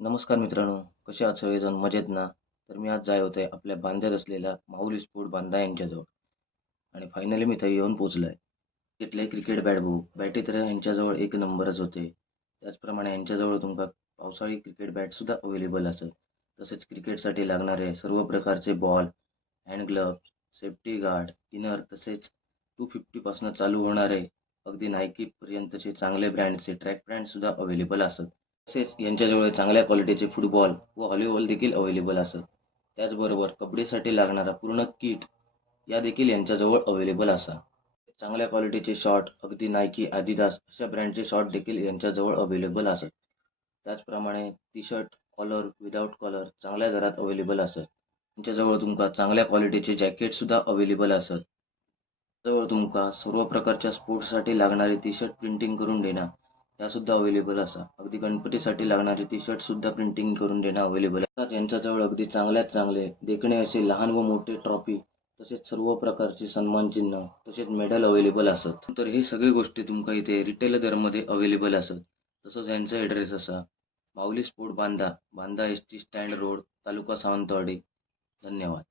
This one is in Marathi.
नमस्कार मित्रांनो, कसे आहात सगळेजण मजेत ना? तर मी आज जाय होते आपल्या बांद्यात असलेल्या माऊली स्पोर्ट बांदा यांच्याजवळ आणि फायनली मी इथे येऊन पोहोचलोय. तिथले क्रिकेट बॅट बॅटी तर यांच्याजवळ एक नंबरच होते. त्याचप्रमाणे यांच्याजवळ तुमका पावसाळी क्रिकेट बॅट सुद्धा अवेलेबल असत. तसेच क्रिकेटसाठी लागणारे सर्व प्रकारचे ball, hand gloves, safety guard, inner तसेच 250 पासून चालू होणारे अगदी नायकी पर्यंतचे चांगले ब्रँडचे ट्रॅक पॅन्ट सुद्धा अवेलेबल असत. तसेच यांच्याजवळ चांगल्या क्वालिटीचे फुटबॉल व व्हॉलीबॉल देखील अवेलेबल असत. त्याचबरोबर कबड्डीसाठी लागणारा पूर्ण किट या देखील यांच्याजवळ अवेलेबल असा. चांगल्या क्वालिटीचे शॉर्ट अगदी नायकी, आदिदास अशा ब्रँडचे शॉर्ट देखील यांच्याजवळ अवेलेबल असत. त्याचप्रमाणे T shirt collar, without collar चांगल्या दरात अवेलेबल असत. यांच्याजवळ तुमका चांगल्या क्वालिटीचे जॅकेट सुद्धा अवेलेबल असत. जवळ तुमका सर्व प्रकारच्या स्पोर्ट्ससाठी लागणारे टी शर्ट प्रिंटिंग करून देणार यासुद्धा अवेलेबल असा. अगदी गणपतीसाठी लागणारे टी शर्ट सुद्धा प्रिंटिंग करून देणं अवेलेबल असतात. यांच्याजवळ अगदी चांगल्यात चांगले देखणे असे लहान व मोठे ट्रॉफी तसेच सर्व प्रकारचे सन्मान चिन्ह तसेच मेडल अवेलेबल असत. तर ही सगळी गोष्टी तुमका इथे रिटेल दरमध्ये अवेलेबल असत. तसंच यांचा ॲड्रेस असा Mauli sport Banda, Banda S T stand road, taluka Sawantwadi. धन्यवाद.